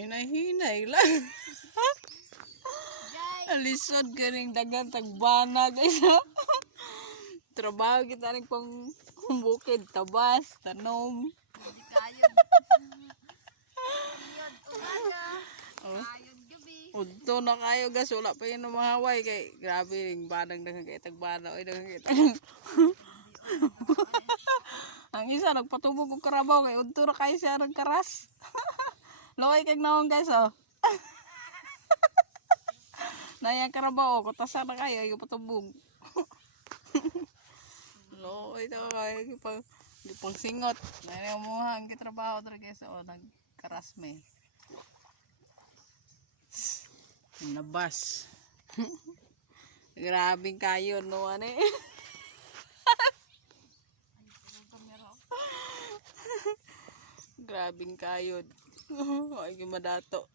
Hinay-hinay lang. Alisod ganing dagan tagbana guys. Trabaho kita rin pang bukid, tabas, tanom. Hindi kayod. Kayod, umaga. Kayod, gabi. Udto na kayo gas, wala pa yun mahaway kay grabe ring banang dagang kay tagbana. Oy dagang kay ang isa nagpatubog og karabaw kay udto na kayo siya nagkaras. Loy kag naong guys oh. Nayang karabaw ko tasa na kayo yung patubog. Loy to kayo pang singot. Nayang muhang kitrabaho tra guys oh nagkaras me. Nabas. Grabing kayo no ane. Grabing kayod. Ay, madato.